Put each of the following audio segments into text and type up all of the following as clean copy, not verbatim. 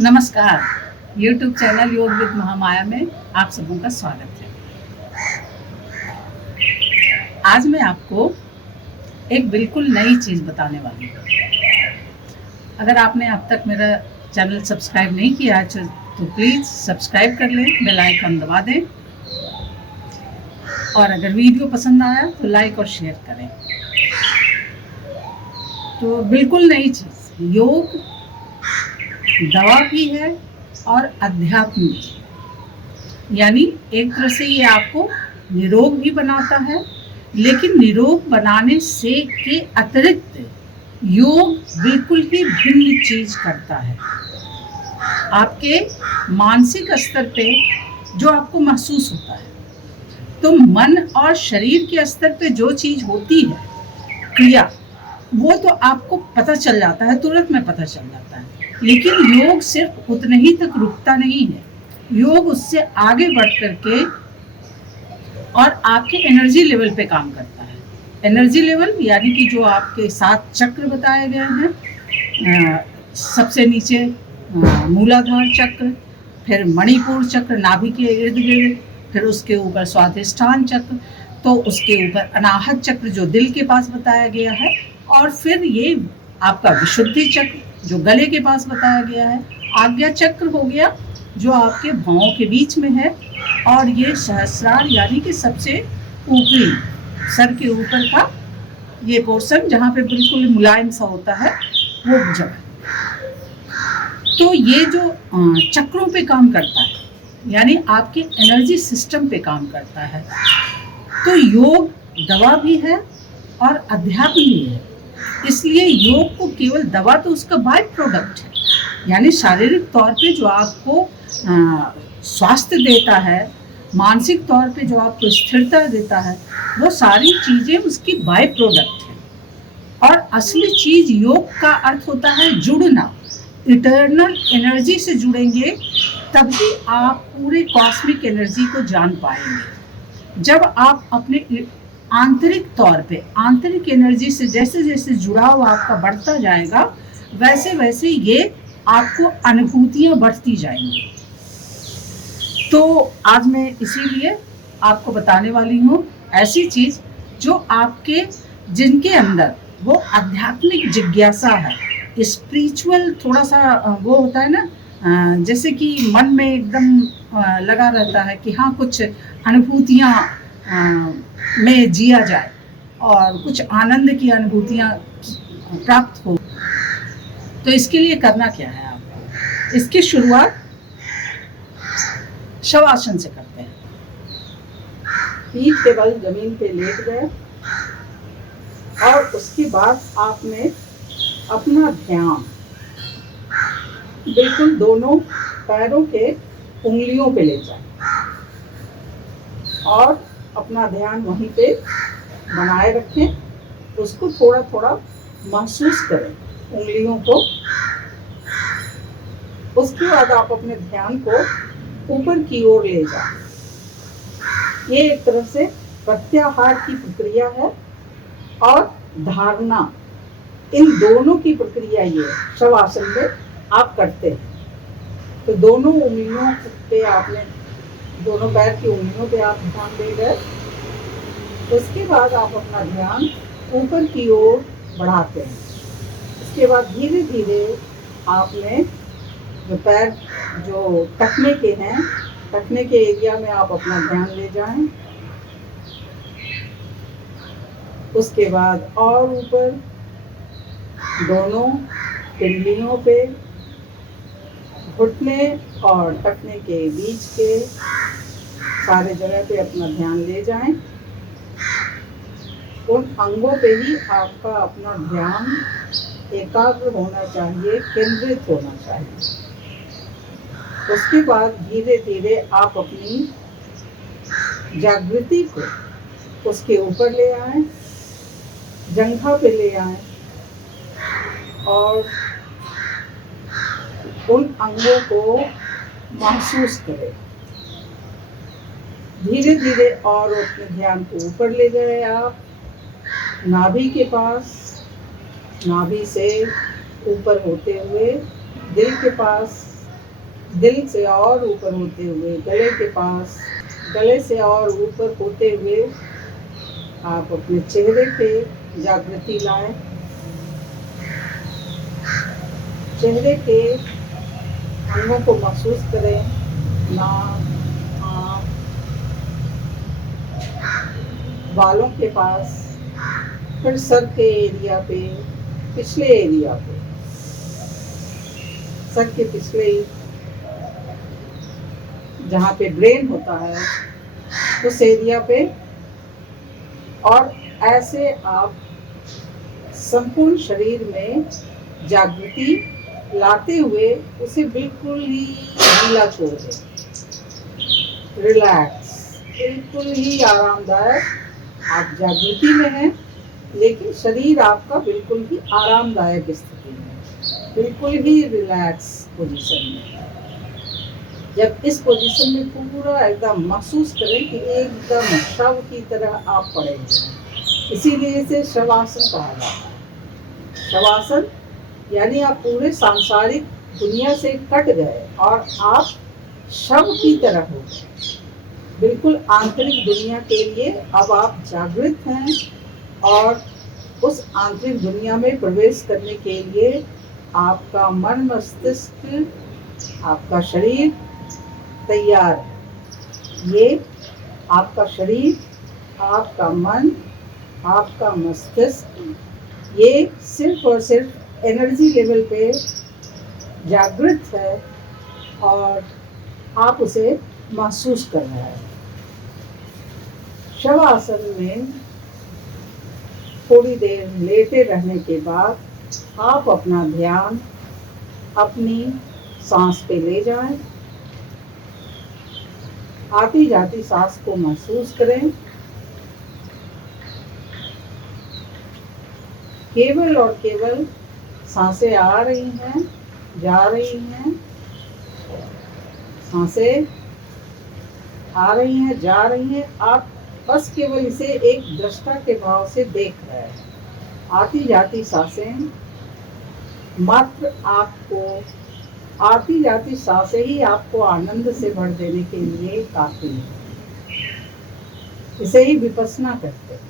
नमस्कार। YouTube channel योग with Mahamaya में आप सबों का स्वागत है। आज मैं आपको एक बिल्कुल नई चीज़ बताने वाली हूँ। अगर आपने अब तक मेरा चैनल सब्सक्राइब नहीं किया है तो प्लीज़ सब्सक्राइब कर लें, बेल आइकन दबा दें और अगर वीडियो पसंद आया तो लाइक और शेयर करें। तो बिल्कुल नई चीज़, योग दवा भी है और अध्यात्म भी। यानी एक तरह से ये आपको निरोग भी बनाता है, लेकिन निरोग बनाने से के अतिरिक्त योग बिल्कुल ही भिन्न चीज करता है। आपके मानसिक स्तर पे जो आपको महसूस होता है, तो मन और शरीर के स्तर पे जो चीज होती है, क्रिया, वो तो आपको पता चल जाता है, तुरंत में पता चल जाता है। लेकिन योग सिर्फ उतने ही तक रुकता नहीं है। योग उससे आगे बढ़ करके और आपके एनर्जी लेवल पे काम करता है। एनर्जी लेवल यानी कि जो आपके 7 चक्र बताए गए हैं, सबसे नीचे मूलाधार चक्र, फिर मणिपुर चक्र नाभि के इर्द गिर्द, फिर उसके ऊपर स्वाधिष्ठान चक्र, तो उसके ऊपर अनाहत चक्र जो दिल के पास बताया गया है, और फिर ये आपका विशुद्धि चक्र जो गले के पास बताया गया है, आज्ञा चक्र हो गया जो आपके भौं के बीच में है, और ये सहस्रार यानी कि सबसे ऊपरी सर के ऊपर का ये पोर्शन जहाँ पे बिल्कुल मुलायम सा होता है, वो जगह। तो ये जो चक्रों पे काम करता है, यानी आपके एनर्जी सिस्टम पे काम करता है। तो योग दवा भी है और अध्यात्म भी है। इसलिए योग को केवल दवा तो उसका बाय प्रोडक्ट है, यानी शारीरिक तौर पे जो आपको स्वास्थ्य देता है, मानसिक तौर पे जो आपको स्थिरता देता है, वो सारी चीजें उसकी बाय प्रोडक्ट है। और असली चीज योग का अर्थ होता है जुड़ना। इटर्नल एनर्जी से जुड़ेंगे तभी आप पूरे कॉस्मिक एनर्जी को जान पाएंगे। जब आप अपने आंतरिक तौर पे आंतरिक एनर्जी से जैसे जैसे जुड़ाव आपका बढ़ता जाएगा, वैसे वैसे ये आपको अनुभूतियां बढ़ती जाएंगी। तो आज मैं इसीलिए आपको बताने वाली हूँ ऐसी चीज जो आपके जिनके अंदर वो आध्यात्मिक जिज्ञासा है, स्पिरिचुअल थोड़ा सा वो होता है ना, जैसे कि मन में एकदम लगा रहता है कि हाँ कुछ अनुभूतियाँ में जिया जाए और कुछ आनंद की अनुभूतियाँ प्राप्त हो। तो इसके लिए करना क्या है आपको? इसकी शुरुआत शवासन से करते हैं। पीठ के बल जमीन पे लेट गए और उसके बाद आपने अपना ध्यान बिल्कुल दोनों पैरों के उंगलियों पे ले जाए और अपना ध्यान वहीं पे बनाए रखें। उसको थोड़ा थोड़ा महसूस करें उंगलियों को। उसके बाद आप अपने ध्यान को ऊपर की ओर ले जाएं। ये एक तरह से प्रत्याहार की प्रक्रिया है और धारणा, इन दोनों की प्रक्रिया ये शवासन में आप करते हैं। तो दोनों उंगलियों पे आपने, दोनों पैर की उंगलियों पे आप ध्यान दे गए। उसके बाद आप अपना ध्यान ऊपर की ओर बढ़ाते हैं। उसके बाद धीरे धीरे आपने जो पैर जो टखने के हैं, टखने के एरिया में आप अपना ध्यान ले जाएं। उसके बाद और ऊपर दोनों पिंडलियों पे, घुटने और टखने के बीच के सारे जगह पे अपना ध्यान ले जाएं। उन अंगों पे ही आपका अपना ध्यान एकाग्र होना चाहिए, केंद्रित होना चाहिए। उसके बाद धीरे धीरे आप अपनी जागृति को उसके ऊपर ले आए, जंघा पे ले आए और उन अंगों को महसूस करें। धीरे धीरे और अपने ध्यान को ऊपर ले गए आप नाभि के पास, नाभि से ऊपर होते हुए दिल के पास, दिल से और ऊपर होते हुए गले के पास, गले से और ऊपर होते हुए आप अपने चेहरे पे जागृति लाएं। चेहरे के अंगों को महसूस करें, नाक, आँख, बालों के पास, फिर सर के एरिया पे, पिछले एरिया पे, सर के पिछले जहाँ पे ब्रेन होता है उस एरिया पे, और ऐसे आप संपूर्ण शरीर में जागृति लाते हुए उसे बिल्कुल ही ढीला छोड़ दें, रिलैक्स, बिल्कुल ही आरामदायक। आप जागृति में हैं लेकिन शरीर आपका बिल्कुल ही आरामदायक स्थिति में, बिल्कुल ही रिलैक्स पोजीशन में। जब इस पोजीशन में पूरा एकदम महसूस करें कि एकदम शव की तरह आप पड़े हैं, इसीलिए इसे शवासन कहा जाता है। शवासन यानी आप पूरे सांसारिक दुनिया से कट गए और आप शव की तरह हो गए, बिल्कुल आंतरिक दुनिया के लिए अब आप जागृत हैं और उस आंतरिक दुनिया में प्रवेश करने के लिए आपका मन, मस्तिष्क, आपका शरीर तैयार है। ये आपका शरीर, आपका मन, आपका मस्तिष्क, ये सिर्फ और सिर्फ एनर्जी लेवल पे जागृत है और आप उसे महसूस कर रहे हैं। शवासन में थोड़ी देर लेटे रहने के बाद आप अपना ध्यान अपनी सांस पे ले जाएं। आती जाती सांस को महसूस करें। केवल और केवल सांसें आ रही हैं, जा रही हैं, सांसें आ रही हैं, जा रही हैं। आप बस केवल इसे एक दृष्टा के भाव से देख रहे हैं। आती जाती सांसें मात्र आपको, आती जाती सांसें ही आपको आनंद से भर देने के लिए काफी है। इसे ही विपस्सना कहते हैं।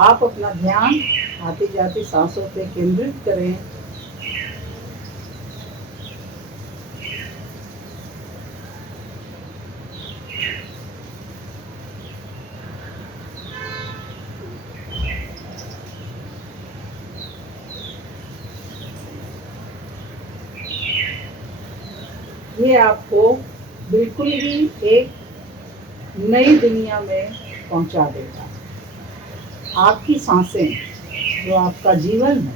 आप अपना ध्यान आती जाती सांसों पे केंद्रित करें। ये आपको बिल्कुल ही एक नई दुनिया में पहुंचा देगा। आपकी सांसें जो आपका जीवन है,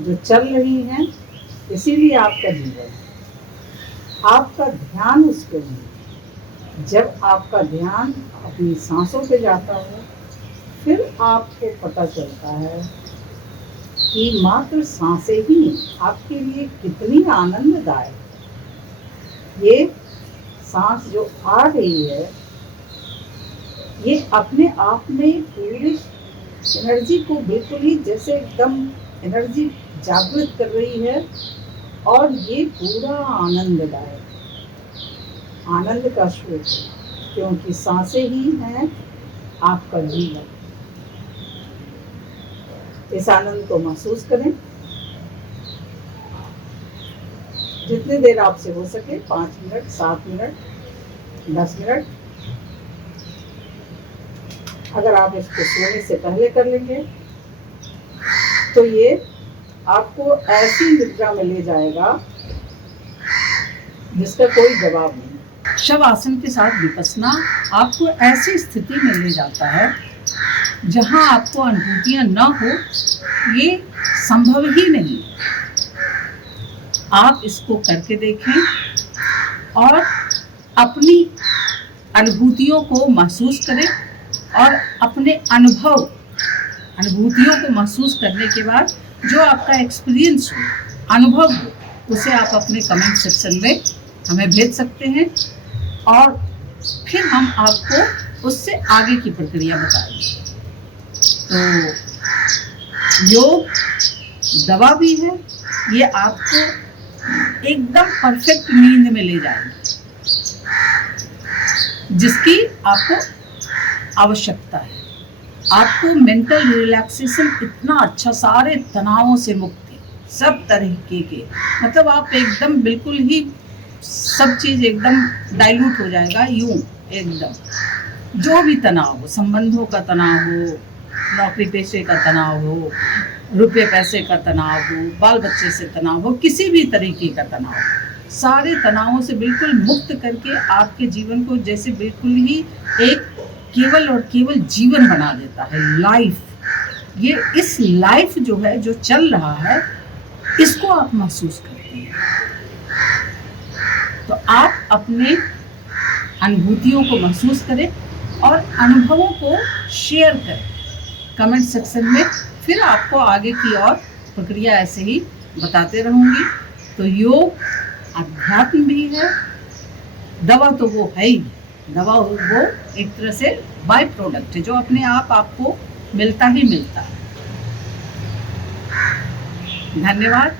जो चल रही हैं, इसीलिए आपका जीवन है। आपका ध्यान उस पर नहीं। जब आपका ध्यान अपनी सांसों पे जाता है, फिर आपको पता चलता है कि मात्र सांसें ही आपके लिए कितनी आनंददायक। ये सांस जो आ रही है, ये अपने आप में पूरी एनर्जी को बिल्कुल ही जैसे एकदम एनर्जी जागृत कर रही है और ये पूरा आनंददायक, आनंद का स्रोत है, क्योंकि सांसें ही हैं आपका जीवन। इस आनंद को महसूस करें। जितनी देर आपसे हो सके, 5 मिनट, 7 मिनट, 10 मिनट। अगर आप इसको सोने से पहले कर लेंगे तो ये आपको ऐसी निद्रा में ले जाएगा जिसका कोई जवाब नहीं। शवासन के साथ विपस्सना आपको ऐसी स्थिति में ले जाता है जहां आपको अनुभूतियां न हो, ये संभव ही नहीं। आप इसको करके देखें और अपनी अनुभूतियों को महसूस करें और अपने अनुभूतियों को महसूस करने के बाद जो आपका एक्सपीरियंस हो, अनुभव हो, उसे आप अपने कमेंट सेक्शन में हमें भेज सकते हैं और फिर हम आपको उससे आगे की प्रक्रिया बताएंगे। तो योग दवा भी है, ये आपको एकदम परफेक्ट नींद में ले जाएगी, जिसकी आपको आवश्यकता है। आपको मेंटल रिलैक्सेशन इतना अच्छा, सारे तनावों से मुक्ति, सब तरीके के, मतलब आप एकदम बिल्कुल ही सब चीज़ एकदम डाइल्यूट हो जाएगा यूं एकदम। जो भी तनाव हो, संबंधों का तनाव हो, नौकरी पेशे का तनाव हो, रुपये पैसे का तनाव हो, बाल बच्चे से तनाव हो, किसी भी तरीके का तनाव हो, सारे तनावों से बिल्कुल मुक्त करके आपके जीवन को जैसे बिल्कुल ही एक केवल और केवल जीवन बना देता है। लाइफ, ये इस लाइफ जो है, जो चल रहा है, इसको आप महसूस करते हैं। तो आप अपने अनुभूतियों को महसूस करें और अनुभवों को शेयर करें कमेंट सेक्शन में। फिर आपको आगे की और प्रक्रिया ऐसे ही बताते रहूँगी। तो योग अध्यात्म भी है, दवा तो वो है ही, दवा वो एक तरह से बाय प्रोडक्ट है जो अपने आप आपको मिलता ही मिलता है। धन्यवाद।